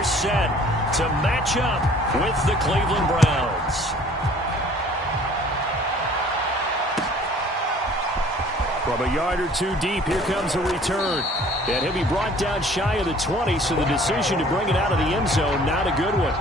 are set to match up with the Cleveland Browns. From a yard or two deep, here comes a return. And he'll be brought down shy of the 20, so the decision to bring it out of the end zone, not a good one.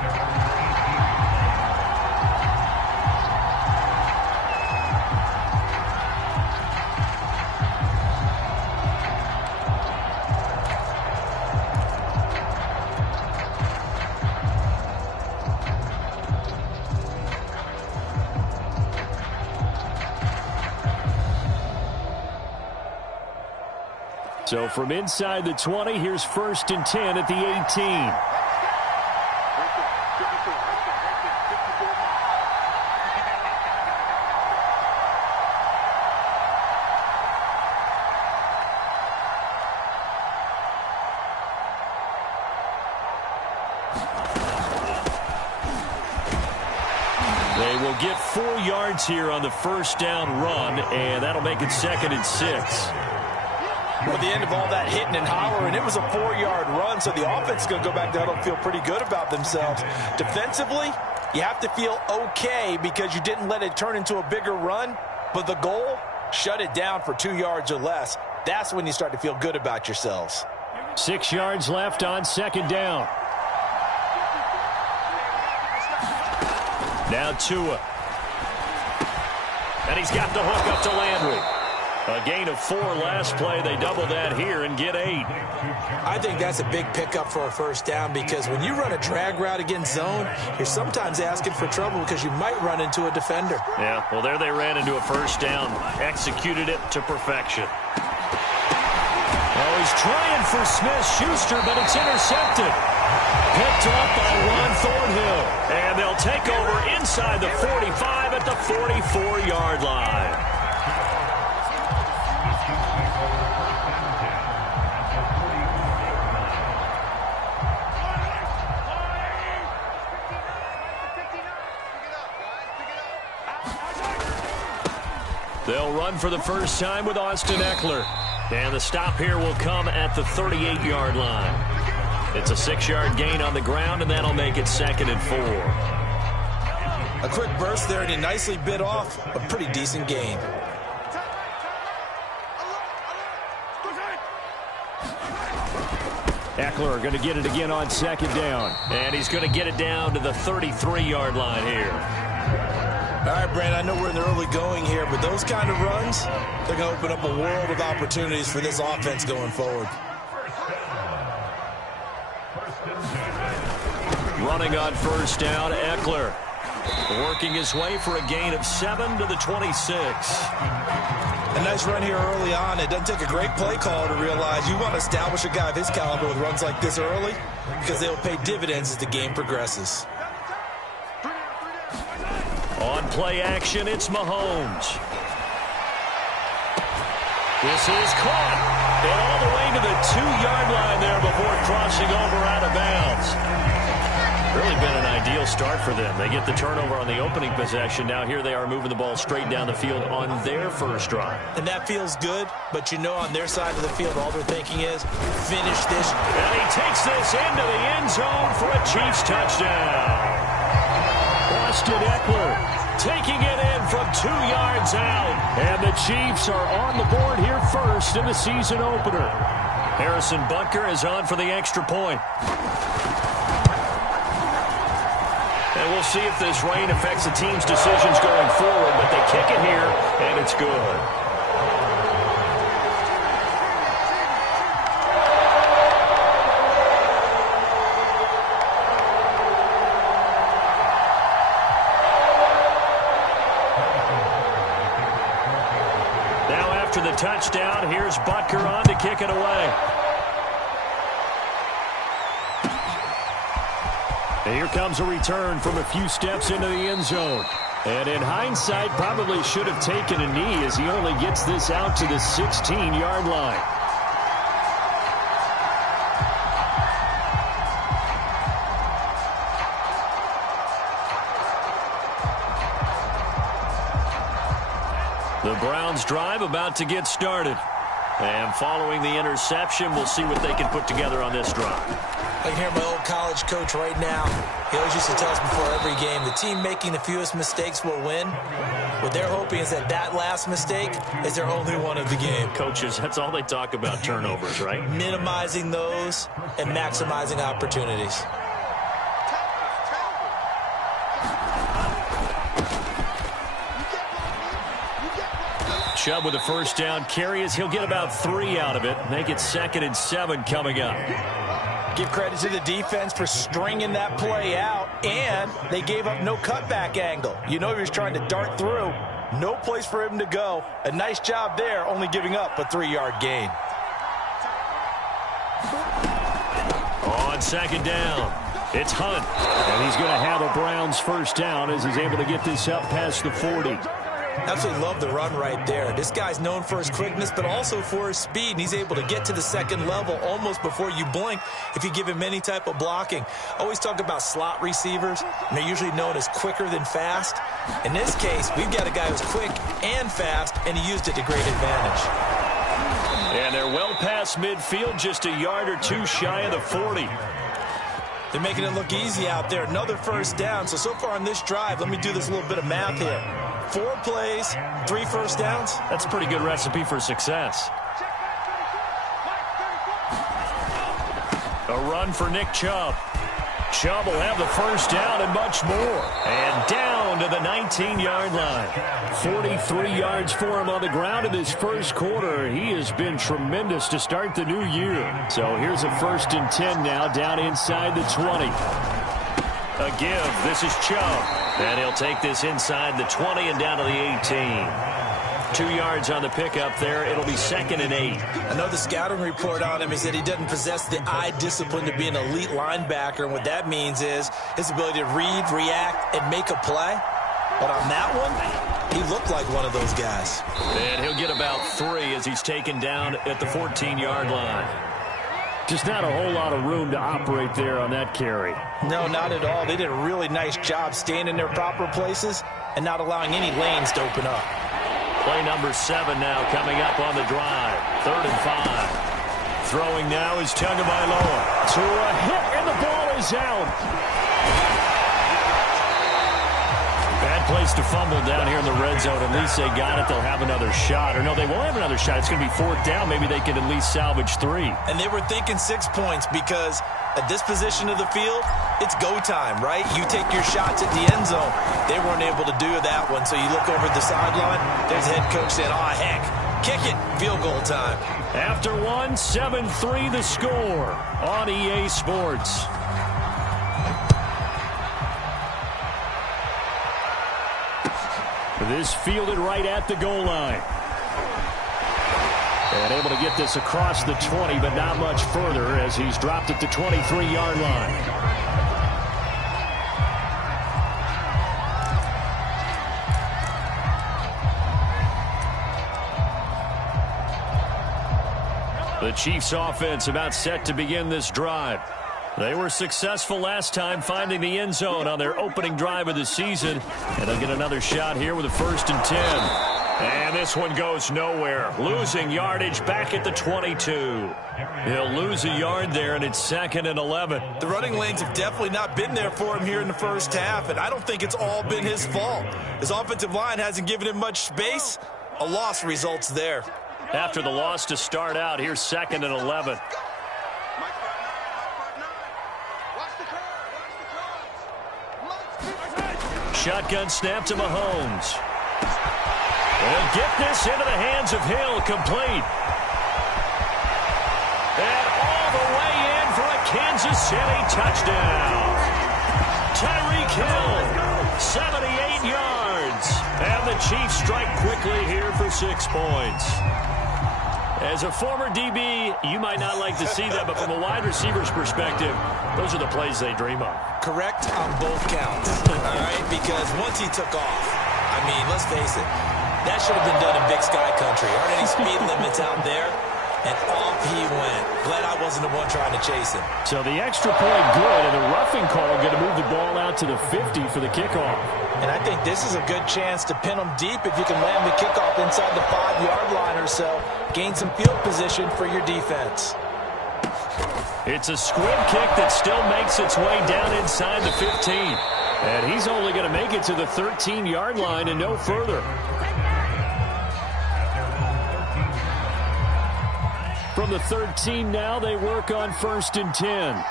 So from inside the 20, here's 1st and 10 at the 18. They will get 4 yards here on the first down run, and that'll make it 2nd and 6. At the end of all that hitting and hollering, it was a 4-yard run, so the offense is going to go back down and feel pretty good about themselves. Defensively, you have to feel okay because you didn't let it turn into a bigger run, but the goal, shut it down for 2 yards or less. That's when you start to feel good about yourselves. 6 yards left on 2nd down. Now Tua. And he's got the hook up to Landry. A gain of 4 last play. They double that here and get 8. I think that's a big pickup for a first down because when you run a drag route against zone, you're sometimes asking for trouble because you might run into a defender. Yeah, well, there they ran into a first down. Executed it to perfection. Oh, he's trying for Smith-Schuster, but it's intercepted. Picked up by Ron Thornhill. And they'll take over inside the 45 at the 44-yard line. They'll run for the first time with Austin Eckler. And the stop here will come at the 38-yard line. It's a 6-yard gain on the ground, and that'll make it 2nd and 4. A quick burst there, and he nicely bit off a pretty decent gain. Eckler going to get it again on 2nd down. And he's going to get it down to the 33-yard line here. All right, Brand, I know we're in the early going here, but those kind of runs, they're going to open up a world of opportunities for this offense going forward. Running on first down, Eckler. Working his way for a gain of 7 to the 26. A nice run here early on. It doesn't take a great play call to realize you want to establish a guy of his caliber with runs like this early because they'll pay dividends as the game progresses. On play action, it's Mahomes. This is caught. And all the way to the 2-yard line there before crossing over out of bounds. Really been an ideal start for them. They get the turnover on the opening possession. Now here they are moving the ball straight down the field on their first drive. And that feels good, but you know on their side of the field all they're thinking is finish this. And he takes this into the end zone for a Chiefs touchdown. Austin Eckler taking it in from 2 yards out. And the Chiefs are on the board here first in the season opener. Harrison Butker is on for the extra point. And we'll see if this rain affects the team's decisions going forward, but they kick it here, and it's good. Now after the touchdown, here's Butker on to kick it away. And here comes a return from a few steps into the end zone. And in hindsight, probably should have taken a knee as he only gets this out to the 16-yard line. The Browns drive about to get started. And following the interception, we'll see what they can put together on this drive. I can hear my old college coach right now. He always used to tell us before every game, the team making the fewest mistakes will win. What they're hoping is that last mistake is their only one of the game. Coaches, that's all they talk about, turnovers, right? Minimizing those and maximizing opportunities. Chubb with a first down carry as he'll get about 3 out of it. Make it 2nd and 7 coming up. Give credit to the defense for stringing that play out, and they gave up no cutback angle. You know he was trying to dart through. No place for him to go. A nice job there, only giving up a 3-yard gain. On 2nd down, it's Hunt. And he's going to have a Browns first down as he's able to get this up past the 40. Absolutely love the run right there. This guy's known for his quickness, but also for his speed, and he's able to get to the second level almost before you blink if you give him any type of blocking. Always talk about slot receivers, and they're usually known as quicker than fast. In this case, we've got a guy who's quick and fast, and he used it to great advantage. And they're well past midfield, just a yard or 2 shy of the 40. They're making it look easy out there. Another first down. So far on this drive, let me do this little bit of math here. 4 plays, 3 first downs. That's a pretty good recipe for success. A run for Nick Chubb. Chubb will have the first down and much more. And down to the 19-yard line. 43 yards for him on the ground in this first quarter. He has been tremendous to start the new year. So here's a 1st and 10 now down inside the 20. A give. This is Chubb. And he'll take this inside the 20 and down to the 18. 2 yards on the pickup there. It'll be 2nd and 8. I know the scouting report on him is that he doesn't possess the eye discipline to be an elite linebacker. And what that means is his ability to read, react, and make a play. But on that one, he looked like one of those guys. And he'll get about 3 as he's taken down at the 14-yard line. Just not a whole lot of room to operate there on that carry. No, not at all. They did a really nice job staying in their proper places and not allowing any lanes to open up. Play number 7 now coming up on the drive. 3rd and 5. Throwing now is Tagovailoa. To a hit, and the ball is out. Bad place to fumble down here in the red zone. At least they got it. They'll have another shot. Or no, they won't have another shot. It's going to be 4th down. Maybe they could at least salvage 3. And they were thinking 6 points because at this position of the field, it's go time, right? You take your shots at the end zone. They weren't able to do that one. So you look over at the sideline. There's the head coach saying, oh, heck, kick it. Field goal time. After 1, 7-3 the score on EA Sports. This fielded right at the goal line. And able to get this across the 20, but not much further as he's dropped at the 23-yard line. The Chiefs offense about set to begin this drive. They were successful last time finding the end zone on their opening drive of the season. And they'll get another shot here with a 1st and 10. And this one goes nowhere. Losing yardage back at the 22. He'll lose a yard there, and it's 2nd and 11. The running lanes have definitely not been there for him here in the first half, and I don't think it's all been his fault. His offensive line hasn't given him much space. A loss results there. After the loss to start out, here's 2nd and 11. Shotgun snap to Mahomes. They'll get this into the hands of Hill, complete. And all the way in for a Kansas City touchdown. Tyreek Hill, 78 yards. And the Chiefs strike quickly here for 6 points. As a former DB, you might not like to see that, but from a wide receiver's perspective, those are the plays they dream of. Correct on both counts, all right? Because once he took off, I mean, let's face it, that should have been done in Big Sky Country. Aren't any speed limits out there? And off he went. Glad I wasn't the one trying to chase him. So the extra point good, and the roughing call going to move the ball out to the 50 for the kickoff. And I think this is a good chance to pin them deep if you can land the kickoff inside the 5-yard line or so. Gain some field position for your defense. It's a squib kick that still makes its way down inside the 15. And he's only going to make it to the 13-yard line and no further. From the 13 now, they work on 1st and 10.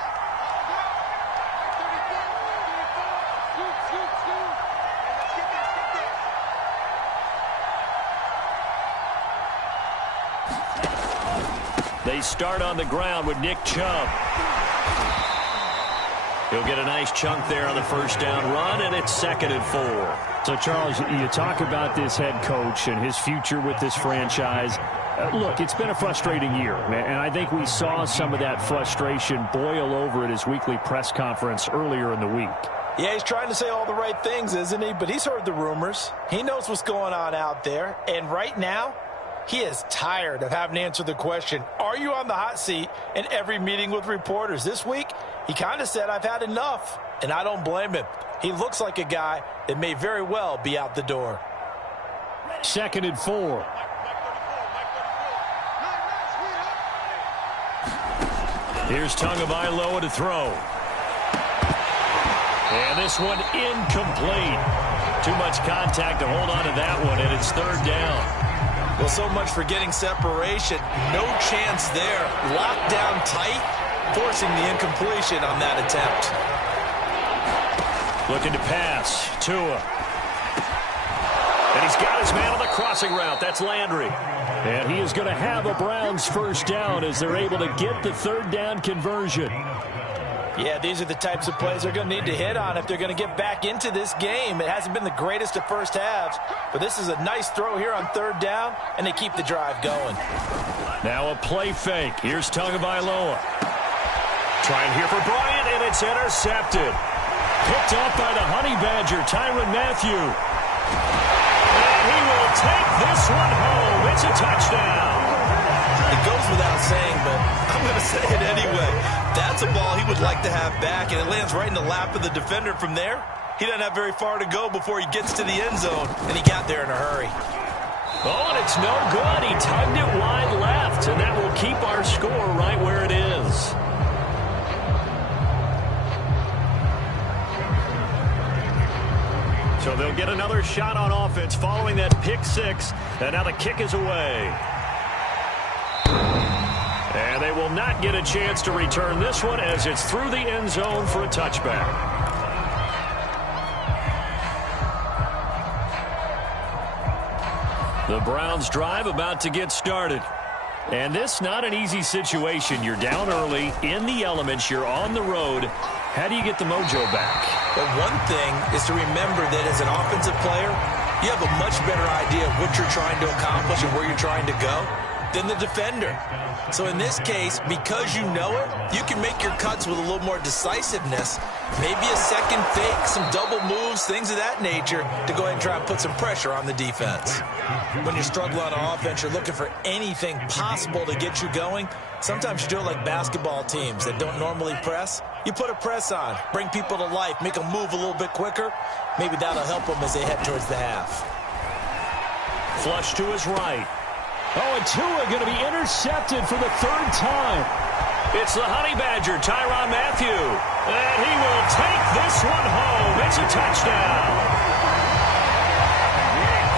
They start on the ground with Nick Chubb. He'll get a nice chunk there on the first down run, and it's 2nd and 4. So, Charles, you talk about this head coach and his future with this franchise. Look, it's been a frustrating year, and I think we saw some of that frustration boil over at his weekly press conference earlier in the week. Yeah, he's trying to say all the right things, isn't he? But he's heard the rumors. He knows what's going on out there. And right now, he is tired of having to answer the question, are you on the hot seat, in every meeting with reporters. This week, he kind of said, I've had enough, and I don't blame him. He looks like a guy that may very well be out the door. 2nd and 4. Here's Tagovailoa to throw. And this one incomplete. Too much contact to hold on to that one, and it's 3rd down. Well, so much for getting separation. No chance there. Locked down tight, forcing the incompletion on that attempt. Looking to pass. Tua. And he's got his man on the crossing route. That's Landry. And he is going to have a Browns 1st down as they're able to get the 3rd down conversion. Yeah, these are the types of plays they're going to need to hit on if they're going to get back into this game. It hasn't been the greatest of first halves, but this is a nice throw here on 3rd down, and they keep the drive going. Now a play fake. Here's Tagovailoa. Trying here for Bryant, and it's intercepted. Picked off by the Honey Badger, Tyrann Mathieu. And he will take this one home. It's a touchdown. It goes without saying, but I'm going to say it anyway. That's a ball he would like to have back, and it lands right in the lap of the defender from there. He doesn't have very far to go before he gets to the end zone, and he got there in a hurry. Oh, and it's no good. He tugged it wide left, and that will keep our score right where it is. So they'll get another shot on offense following that pick six, and now the kick is away. And they will not get a chance to return this one as it's through the end zone for a touchback. The Browns drive about to get started. And this not an easy situation. You're down early, in the elements, you're on the road. How do you get the mojo back? But one thing is to remember that as an offensive player, you have a much better idea of what you're trying to accomplish and where you're trying to go than the defender. So in this case, because you know it, you can make your cuts with a little more decisiveness, maybe a second fake, some double moves, things of that nature, to go ahead and try and put some pressure on the defense. When you're struggling on offense, you're looking for anything possible to get you going. Sometimes you do it like basketball teams that don't normally press. You put a press on, bring people to life, make them move a little bit quicker. Maybe that'll help them as they head towards the half. Flush to his right. Oh, and Tua going to be intercepted for the 3rd time. It's the Honey Badger, Tyrann Mathieu. And he will take this one home. It's a touchdown.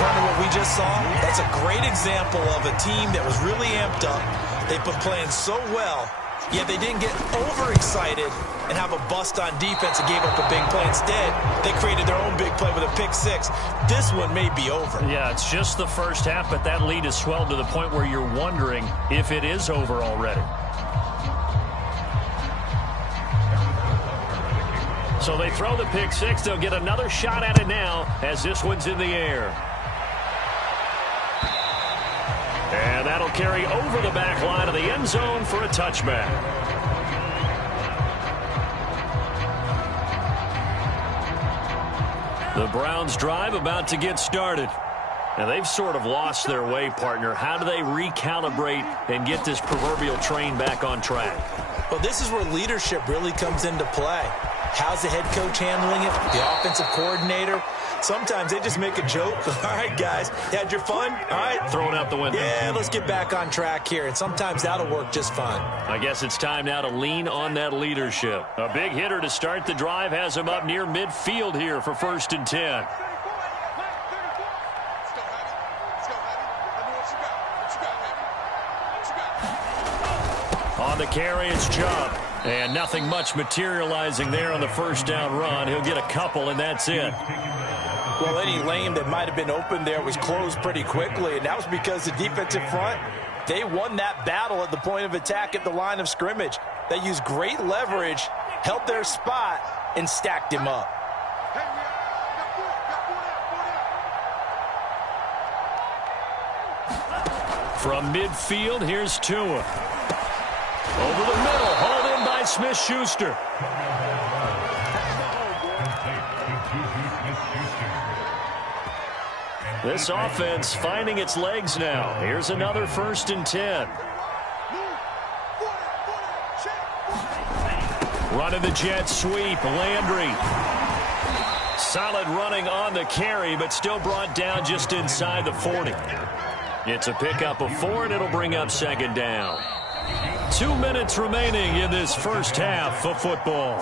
Partner, what we just saw, that's a great example of a team that was really amped up. They've been playing so well, yet they didn't get overexcited and have a bust on defense and gave up a big play. Instead, they created their own big play with a pick six. This one may be over. Yeah, it's just the first half, but that lead has swelled to the point where you're wondering if it is over already. So they throw the pick six. They'll get another shot at it now as this one's in the air. And that'll carry over the back line of the end zone for a touchback. The Browns drive about to get started. And they've sort of lost their way, partner. How do they recalibrate and get this proverbial train back on track? Well, this is where leadership really comes into play. How's the head coach handling it? The offensive coordinator? Sometimes they just make a joke. All right, guys, you had your fun? All right. Throw it out the window. Yeah, let's get back on track here, and sometimes that'll work just fine. I guess it's time now to lean on that leadership. A big hitter to start the drive has him up near midfield here for 1st and 10. On the carry, it's Chubb. And nothing much materializing there on the first down run. He'll get a couple, and that's it. Well, any lane that might have been open there was closed pretty quickly, and that was because the defensive front, they won that battle at the point of attack at the line of scrimmage. They used great leverage, held their spot, and stacked him up. From midfield, here's Tua. Over the middle, hauled in by Smith-Schuster. This offense finding its legs now. Here's another 1st and 10. Running the jet sweep, Landry. Solid running on the carry, but still brought down just inside the 40. It's a pickup of 4, and it'll bring up 2nd down. 2 minutes remaining in this first half of football.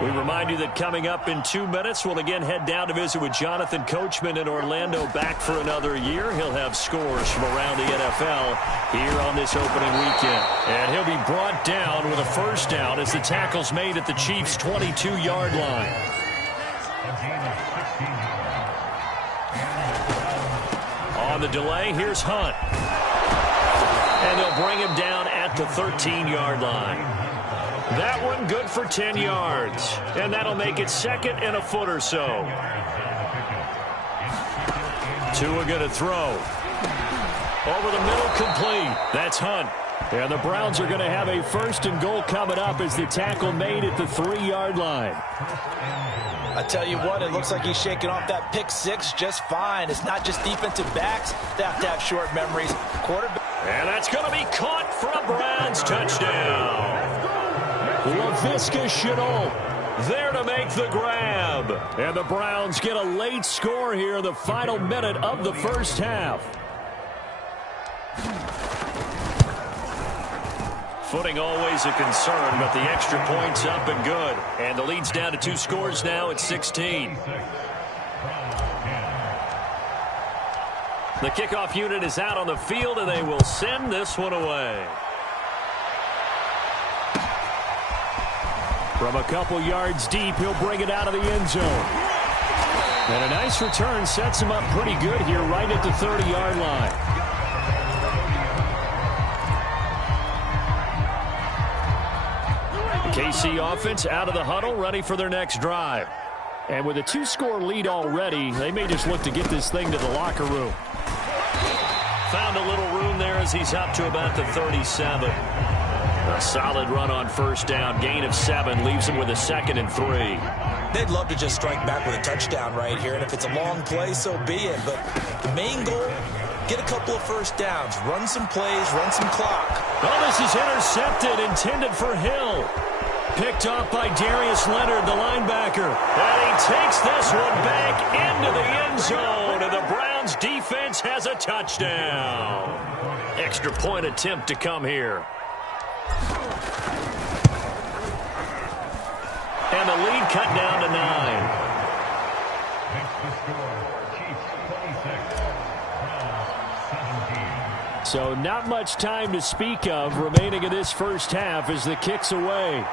We remind you that coming up in 2 minutes, we'll again head down to visit with Jonathan Coachman in Orlando, back for another year. He'll have scores from around the NFL here on this opening weekend. And he'll be brought down with a 1st down as the tackle's made at the Chiefs' 22-yard line. On the delay, here's Hunt. And they'll bring him down at the 13-yard line. That one good for 10 yards. And that'll make it 2nd and a foot or so. Tua going to throw. Over the middle, complete. That's Hunt. And the Browns are going to have a 1st and goal coming up as the tackle made at the 3-yard line. I tell you what, it looks like he's shaking off that pick 6 just fine. It's not just defensive backs that have to have short memories. Quarterback. And that's going to be caught for a Browns touchdown. Laviska Shenault there to make the grab. And the Browns get a late score here in the final minute of the first half. Footing always a concern, but the extra point's up and good. And the lead's down to 2 scores now at 16. The kickoff unit is out on the field, and they will send this one away. From a couple yards deep, he'll bring it out of the end zone. And a nice return sets him up pretty good here right at the 30-yard line. KC offense out of the huddle, ready for their next drive. And with a 2-score lead already, they may just look to get this thing to the locker room. Found a little room there as he's up to about the 37. A solid run on 1st down. Gain of 7 leaves him with a 2nd and 3. They'd love to just strike back with a touchdown right here, and if it's a long play, so be it. But the main goal, get a couple of 1st downs, run some plays, run some clock. Oh, this is intercepted, intended for Hill. Picked off by Darius Leonard, the linebacker. And he takes this one back into the end zone, and the Browns defense has a touchdown. Extra point attempt to come here. And the lead cut down to 9. So not much time to speak of remaining in this first half as the kick's away.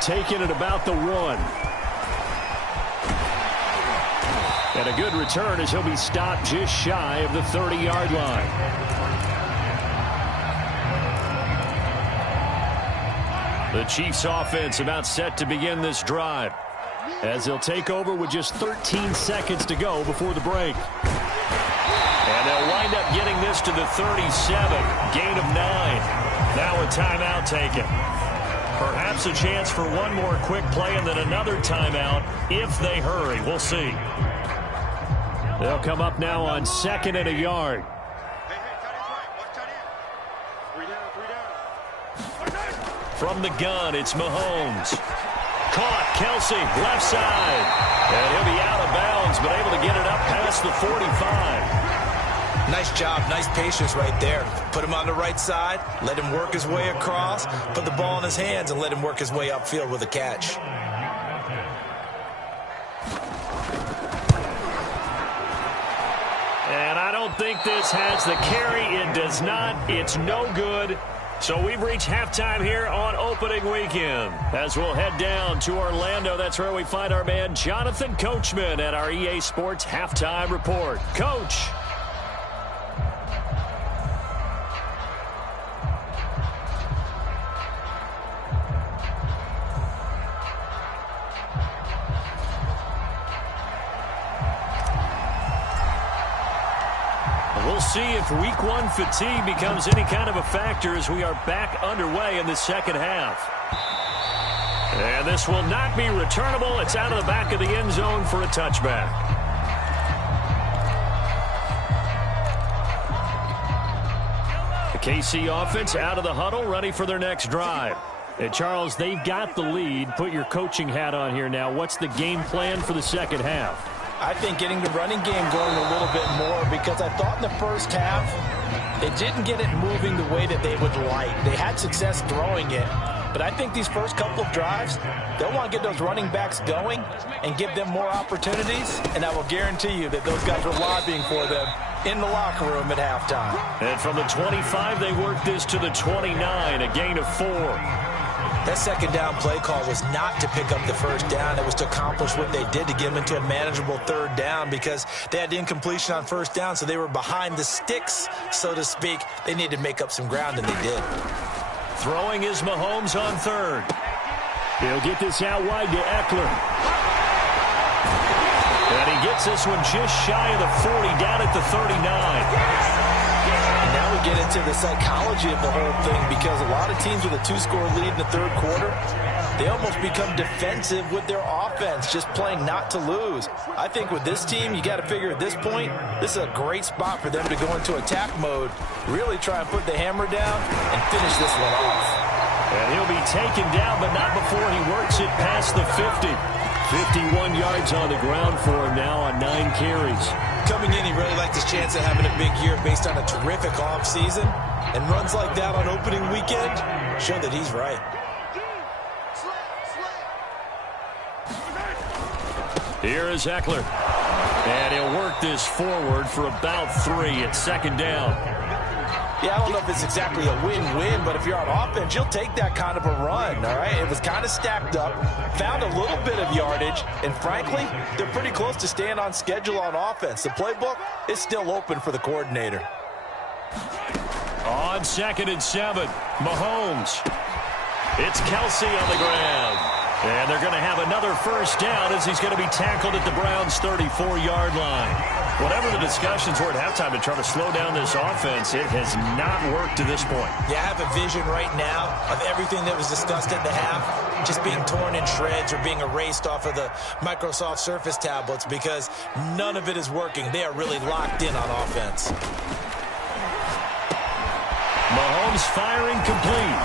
Taking it about the 1. And a good return as he'll be stopped just shy of the 30-yard line. The Chiefs offense about set to begin this drive as they'll take over with just 13 seconds to go before the break. And they'll wind up getting this to the 37. Gain of 9. Now a timeout taken. Perhaps a chance for one more quick play and then another timeout if they hurry. We'll see. They'll come up now on 2nd and a yard. From the gun, it's Mahomes. Caught, Kelsey, left side. And he'll be out of bounds, but able to get it up past the 45. Nice job, nice patience right there. Put him on the right side, let him work his way across, put the ball in his hands, and let him work his way upfield with a catch. And I don't think this has the carry. It does not. It's no good. So we've reached halftime here on opening weekend. As we'll head down to Orlando, that's where we find our man Jonathan Coachman at our EA Sports Halftime Report. Coach. We'll see if week one fatigue becomes any kind of a factor as we are back underway in the second half. And this will not be returnable. It's out of the back of the end zone for a touchback. The KC offense out of the huddle, ready for their next drive. And Charles, they've got the lead. Put your coaching hat on here now. What's the game plan for the second half? I think getting the running game going a little bit more, because I thought in the first half they didn't get it moving the way that they would like. They had success throwing it, but I think these first couple of drives, they'll want to get those running backs going and give them more opportunities, and I will guarantee you that those guys are lobbying for them in the locker room at halftime. And from the 25, they work this to the 29, a gain of 4. That second down play call was not to pick up the first down. It was to accomplish what they did, to get them into a manageable third down, because they had incompletion on first down, so they were behind the sticks, so to speak. They needed to make up some ground, and they did. Throwing is Mahomes on third. He'll get this out wide to Eckler. And he gets this one just shy of the 40, down at the 39. Now we get into the psychology of the whole thing, because a lot of teams with a 2-score lead in the third quarter, they almost become defensive with their offense, just playing not to lose. I think with this team, you got to figure at this point, this is a great spot for them to go into attack mode, really try and put the hammer down and finish this one off. And he'll be taken down, but not before he works it past the 50. 51 yards on the ground for him now on 9 carries. Coming in, he really liked his chance of having a big year based on a terrific offseason. And runs like that on opening weekend show that he's right. Here is Eckler. And he'll work this forward for about 3 at second down. Yeah, I don't know if it's exactly a win-win, but if you're on offense, you'll take that kind of a run, all right? It was kind of stacked up, found a little bit of yardage, and frankly, they're pretty close to staying on schedule on offense. The playbook is still open for the coordinator. On 2nd and 7, Mahomes. It's Kelsey on the ground. And they're going to have another first down as he's going to be tackled at the Browns' 34-yard line. Whatever the discussions were at halftime to try to slow down this offense, it has not worked to this point. Yeah, I have a vision right now of everything that was discussed at the half just being torn in shreds or being erased off of the Microsoft Surface tablets, because none of it is working. They are really locked in on offense. Mahomes firing complete.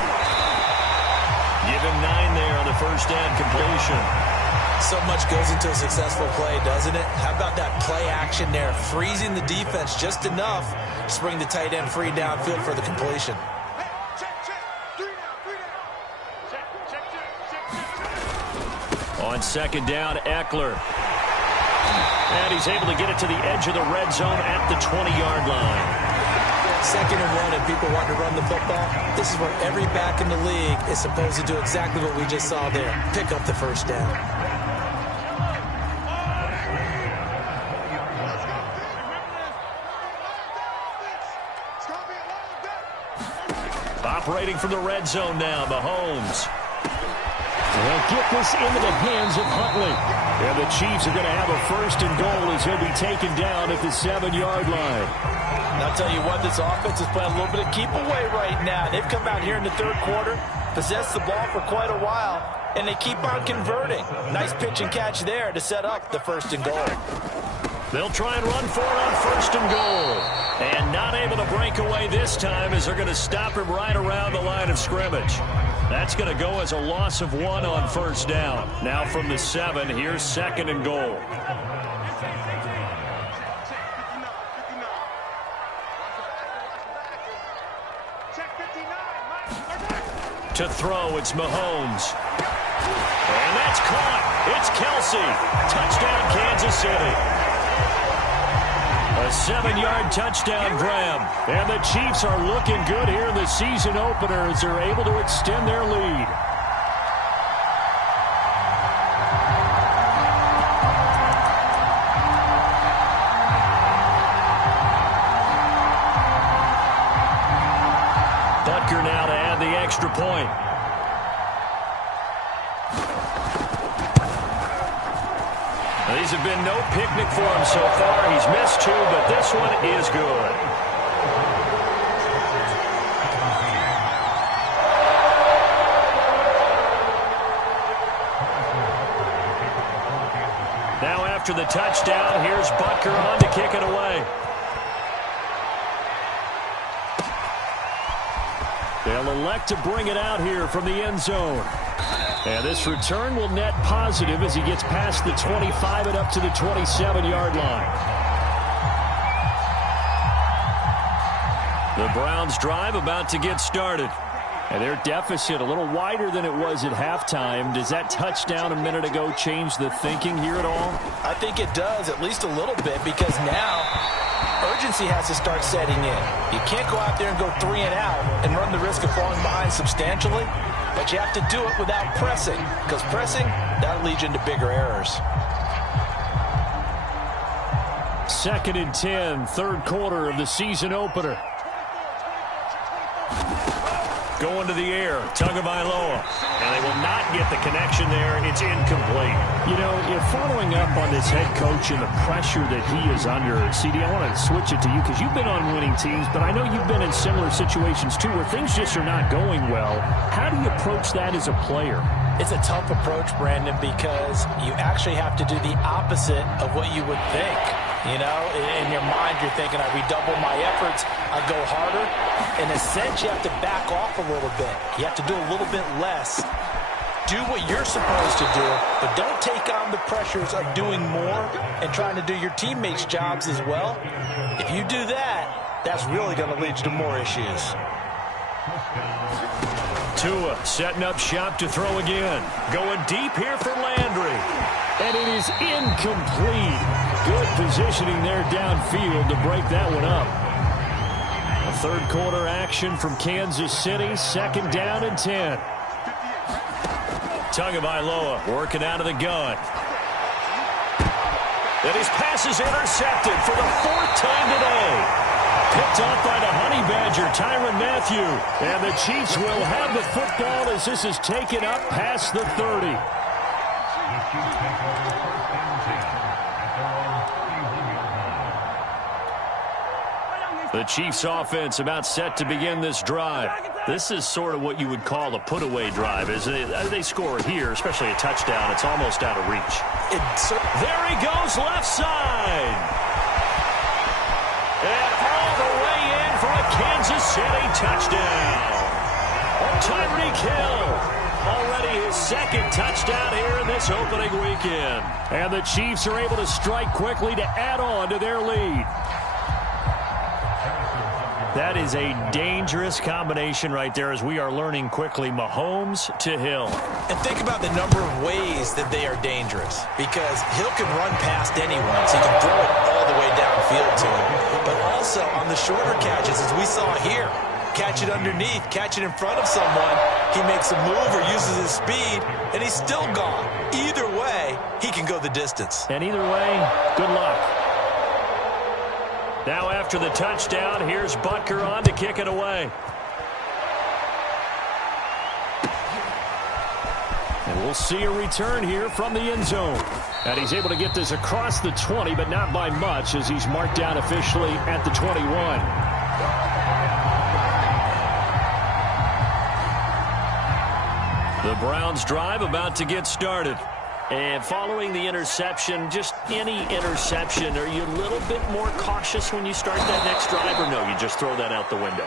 Give him 9 there on the first down completion. So much goes into a successful play, doesn't it? How about that play action there, freezing the defense just enough to bring the tight end free downfield for the completion. On 2nd down, Eckler. And he's able to get it to the edge of the red zone at the 20-yard line. 2nd and 1, and people want to run the football. This is where every back in the league is supposed to do exactly what we just saw there. Pick up the first down. Operating from the red zone now, Mahomes. They'll get this into the hands of Huntley. And the Chiefs are going to have a 1st and goal as he'll be taken down at the 7-yard line. And I'll tell you what, this offense is playing a little bit of keep away right now. They've come out here in the third quarter, possessed the ball for quite a while, and they keep on converting. Nice pitch and catch there to set up the 1st and goal. They'll try and run for it on 1st and goal. And not able to break away this time as they're going to stop him right around the line of scrimmage. That's going to go as a loss of 1 on first down. Now from the 7, here's 2nd and goal. To throw, it's Mahomes. And that's caught. It's Kelsey. Touchdown, Kansas City. A 7-yard touchdown grab. And the Chiefs are looking good here in the season opener as they're able to extend their lead. Butker now to add the extra point. These have been no picnic for him so far. He's missed 2, but this one is good. Now after the touchdown, here's Butker on to kick it away. They'll elect to bring it out here from the end zone. And this return will net positive as he gets past the 25 and up to the 27-yard line. The Browns drive about to get started. And their deficit a little wider than it was at halftime. Does that touchdown a minute ago change the thinking here at all? I think it does, at least a little bit, because now urgency has to start setting in. You can't go out there and go 3 and out and run the risk of falling behind substantially. But you have to do it without pressing, because pressing, that leads you into bigger errors. 2nd and 10, third quarter of the season opener. Going to the air, Tagovailoa. And they will not get the connection there. It's incomplete. You know, following up on this head coach and the pressure that he is under, CD, I want to switch it to you because you've been on winning teams, but I know you've been in similar situations too where things just are not going well. How do you approach that as a player? It's a tough approach, Brandon, because you actually have to do the opposite of what you would think. You know, in your mind, you're thinking, I redouble my efforts, I go harder. In a sense, you have to back off a little bit. You have to do a little bit less. Do what you're supposed to do, but don't take on the pressures of doing more and trying to do your teammates' jobs as well. If you do that, that's really going to lead you to more issues. Tua setting up shop to throw again. Going deep here for Landry. And it is incomplete. Good positioning there downfield to break that one up. A third quarter action from Kansas City. 2nd down and 10. Tagovailoa working out of the gun. And his pass is intercepted for the 4th time today. Picked off by the Honey Badger, Tyrann Mathieu. And the Chiefs will have the football as this is taken up past the 30. The Chiefs offense about set to begin this drive. This is sort of what you would call a put-away drive. As they score here, especially a touchdown, it's almost out of reach. There he goes, left side. And all the way in for a Kansas City touchdown. Tyreek Hill. Already his 2nd touchdown here in this opening weekend. And the Chiefs are able to strike quickly to add on to their lead. That is a dangerous combination right there as we are learning quickly. Mahomes to Hill. And think about the number of ways that they are dangerous, because Hill can run past anyone, so he can throw it all the way downfield to him. But also on the shorter catches, as we saw here, catch it underneath, catch it in front of someone, he makes a move or uses his speed, and he's still gone. Either way, he can go the distance. And either way, good luck. Now after the touchdown, here's Butker on to kick it away. And we'll see a return here from the end zone. And he's able to get this across the 20, but not by much as he's marked down officially at the 21. The Browns drive about to get started. And following the interception, just any interception, are you a little bit more cautious when you start that next drive, or no, you just throw that out the window?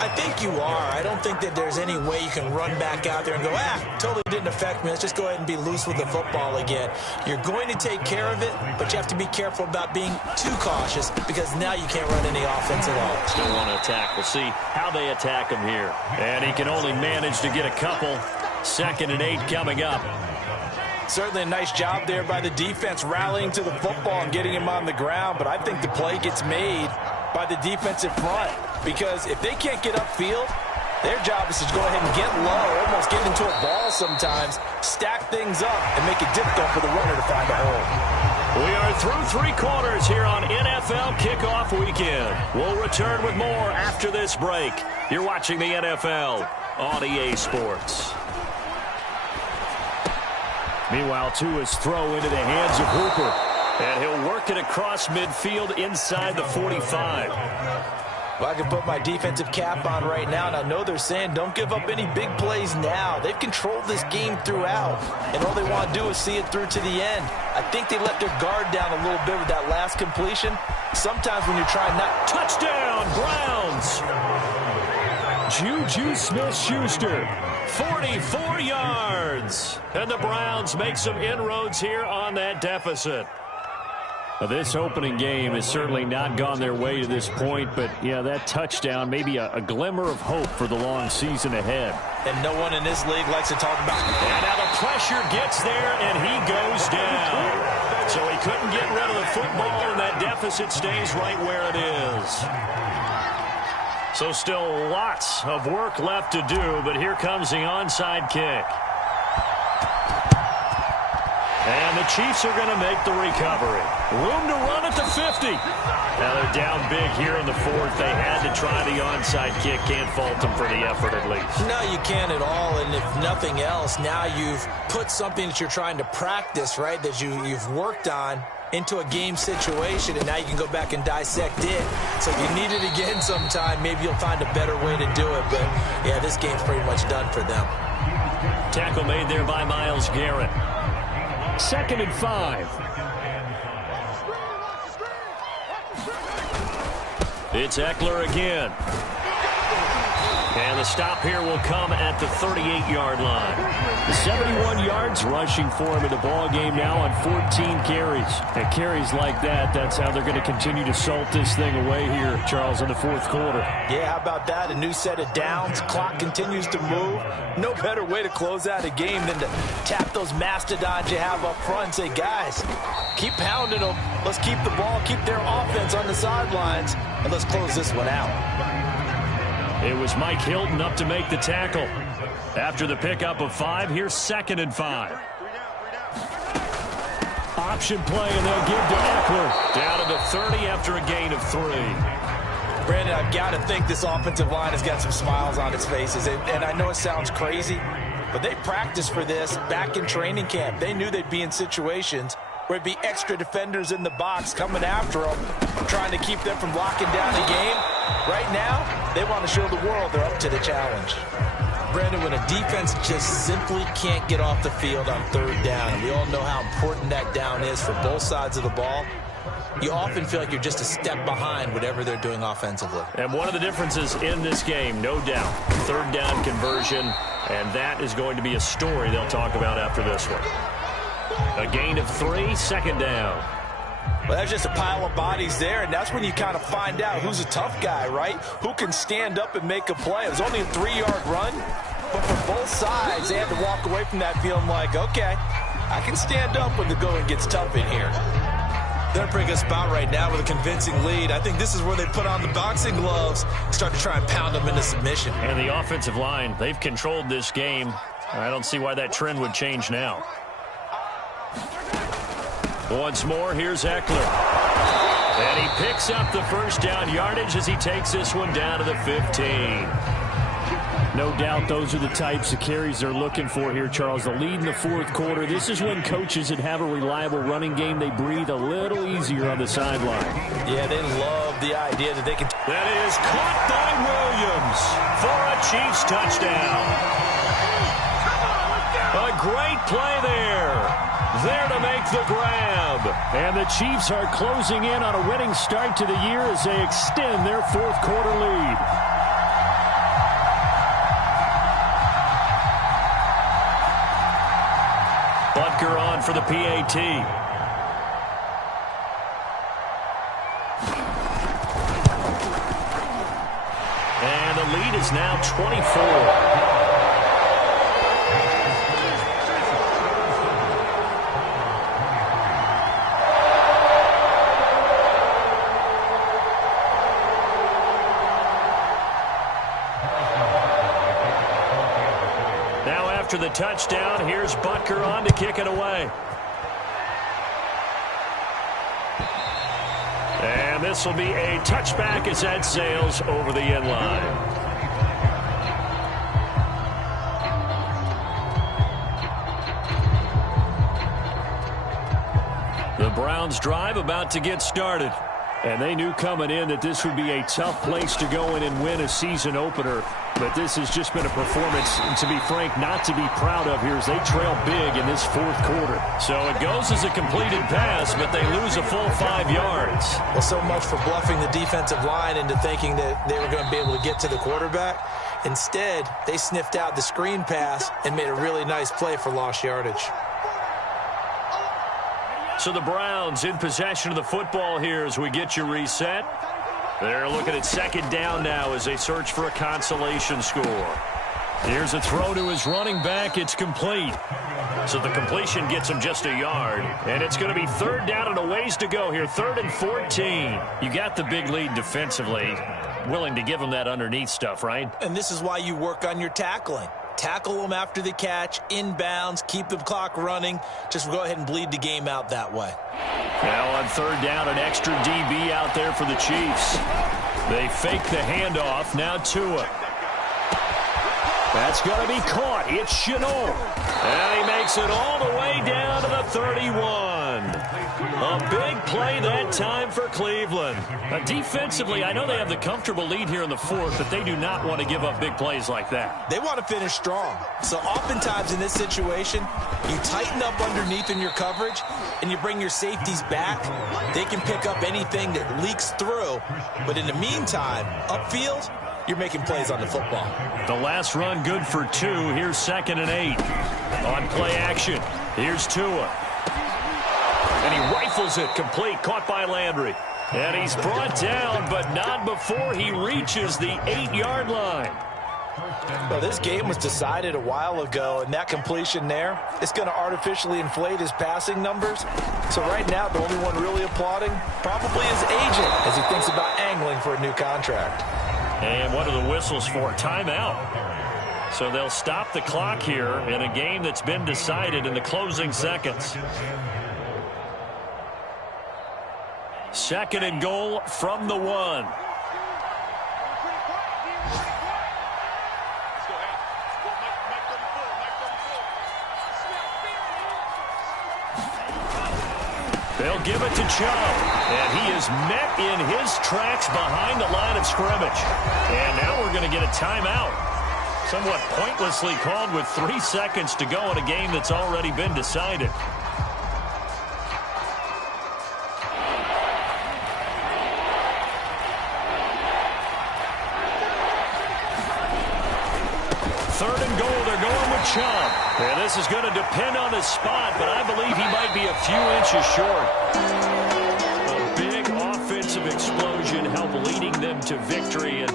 I think you are. I don't think that there's any way you can run back out there and go, totally didn't affect me. Let's just go ahead and be loose with the football again. You're going to take care of it, but you have to be careful about being too cautious because now you can't run any offense at all. Still want to attack. We'll see how they attack him here. And he can only manage to get a couple. 2nd and 8 coming up. Certainly a nice job there by the defense rallying to the football and getting him on the ground, but I think the play gets made by the defensive front because if they can't get upfield, their job is to go ahead and get low, almost get into a ball sometimes, stack things up, and make it difficult for the runner to find a hole. We are through 3 quarters here on NFL Kickoff Weekend. We'll return with more after this break. You're watching the NFL on EA Sports. Meanwhile, Tua's throw into the hands of Hooper. And he'll work it across midfield inside the 45. Well, I can put my defensive cap on right now, and I know they're saying don't give up any big plays now. They've controlled this game throughout, and all they want to do is see it through to the end. I think they let their guard down a little bit with that last completion. Sometimes when you're trying not... Touchdown, Browns! Juju Smith-Schuster, 44 yards. And the Browns make some inroads here on that deficit. Well, this opening game has certainly not gone their way to this point, but, yeah, that touchdown, maybe a glimmer of hope for the long season ahead. And no one in this league likes to talk about it. And now the pressure gets there, and he goes down. So he couldn't get rid of the football, and that deficit stays right where it is. So still lots of work left to do, but here comes the onside kick. And the Chiefs are going to make the recovery. Room to run at the 50. Now they're down big here in the 4th. They had to try the onside kick. Can't fault them for the effort at least. No, you can't at all. And if nothing else, now you've put something that you're trying to practice, right, that you've worked on into a game situation, and now you can go back and dissect it. So if you need it again sometime, maybe you'll find a better way to do it. But, yeah, this game's pretty much done for them. Tackle made there by Myles Garrett. 2nd and 5. It's Eckler again. And the stop here will come at the 38-yard line. The 71 yards rushing for him in the ball game now on 14 carries. And carries like that, that's how they're going to continue to salt this thing away here, Charles, in the 4th quarter. Yeah, how about that? A new set of downs. Clock continues to move. No better way to close out a game than to tap those mastodons you have up front and say, guys, keep pounding them. Let's keep the ball, keep their offense on the sidelines, and let's close this one out. It was Mike Hilton up to make the tackle. After the pickup of 5, here's 2nd and 5. Option play, and they'll give to Eckler. Down to the 30 after a gain of 3. Brandon, I've got to think this offensive line has got some smiles on its faces. And I know it sounds crazy, but they practiced for this back in training camp. They knew they'd be in situations where it'd be extra defenders in the box coming after them, trying to keep them from locking down the game. Right now, they want to show the world they're up to the challenge. Brandon, when a defense just simply can't get off the field on 3rd down, and we all know how important that down is for both sides of the ball, you often feel like you're just a step behind whatever they're doing offensively. And one of the differences in this game, no doubt, 3rd down conversion, and that is going to be a story they'll talk about after this one. A gain of 3, 2nd down. Well, that's just a pile of bodies there, and that's when you kind of find out who's a tough guy, right? Who can stand up and make a play. It was only a 3-yard run, but for both sides, they had to walk away from that feeling like, okay, I can stand up when the going gets tough in here. They're in a pretty good spot right now with a convincing lead. I think this is where they put on the boxing gloves, start to try and pound them into submission. And the offensive line, they've controlled this game. I don't see why that trend would change now. Once more, here's Eckler. And he picks up the 1st down yardage as he takes this one down to the 15. No doubt those are the types of carries they're looking for here, Charles. The lead in the 4th quarter. This is when coaches that have a reliable running game, they breathe a little easier on the sideline. Yeah, they love the idea that they can... That is caught by Williams for a Chiefs touchdown. A great play there. there to make the grab. And the Chiefs are closing in on a winning start to the year as they extend their fourth quarter lead. Butker on for the PAT. And the lead is now 24. After the touchdown, here's Butker on to kick it away. And this will be a touchback as that sails over the end line. The Browns drive about to get started. And they knew coming in that this would be a tough place to go in and win a season opener. But this has just been a performance, and to be frank, not to be proud of here as they trail big in this fourth quarter. So it goes as a completed pass, but they lose a full 5 yards. Well, so much for bluffing the defensive line into thinking that they were going to be able to get to the quarterback. Instead, they sniffed out the screen pass and made a really nice play for lost yardage. So the Browns in possession of the football here as we get you reset. They're looking at second down now as they search for a consolation score. Here's a throw to his running back. It's complete. So the completion gets him just a yard. And it's going to be third down and a ways to go here. 3rd and 14. You got the big lead defensively. Willing to give him that underneath stuff, right? And this is why you work on your tackling. Tackle them after the catch, inbounds, keep the clock running. Just go ahead and bleed the game out that way. Now on third down, an extra DB out there for the Chiefs. They fake the handoff. Now Tua. That's going to be caught. It's Shenault. And he makes it all the way down to the 31. A big play that time for Cleveland. Defensively, I know they have the comfortable lead here in the fourth, but they do not want to give up big plays like that. They want to finish strong. So oftentimes in this situation, you tighten up underneath in your coverage, and you bring your safeties back. They can pick up anything that leaks through. But in the meantime, upfield, you're making plays on the football. The last run good for 2. Here's 2nd and 8. On play action, here's Tua. And he rifles it complete, caught by Landry. And he's brought down, but not before he reaches the 8-yard line. Well, this game was decided a while ago, and that completion there is going to artificially inflate his passing numbers. So right now, the only one really applauding probably his agent as he thinks about angling for a new contract. And what are the whistles for? Timeout. So they'll stop the clock here in a game that's been decided in the closing seconds. 2nd and goal from the 1. They'll give it to Chubb. And he is met in his tracks behind the line of scrimmage. And now we're going to get a timeout. Somewhat pointlessly called with 3 seconds to go in a game that's already been decided. Third and goal, they're going with Chubb. And this is going to depend on his spot, but I believe he might be a few inches short. A big offensive explosion helped leading them to victory. And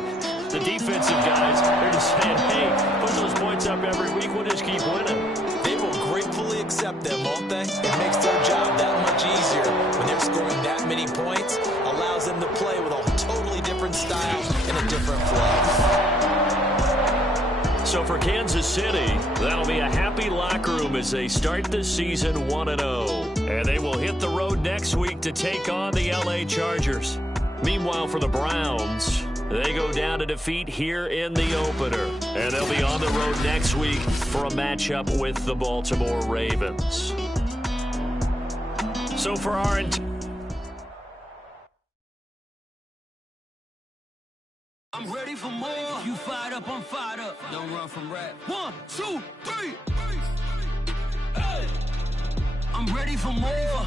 the defensive guys, they're just saying, hey, put those points up every week, we'll just keep winning. They will gratefully accept them, won't they? It makes their job that much easier when they're scoring that many points. Allows them to play with a totally different style and a different flow. So for Kansas City, that'll be a happy locker room as they start the season 1-0. And they will hit the road next week to take on the LA Chargers. Meanwhile, for the Browns, they go down to defeat here in the opener. And they'll be on the road next week for a matchup with the Baltimore Ravens. So for our I'm ready for more. You fired up, I'm fired up. Don't run from rap. 1, 2, 3. Hey. I'm ready for more.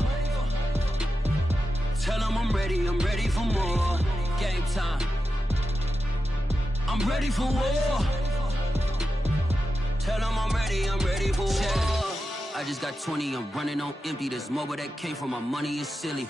Tell them I'm ready for more. Game time. I'm ready for war. Tell them I'm ready for war. I just got 20, I'm running on empty. This mobile that came from my money is silly.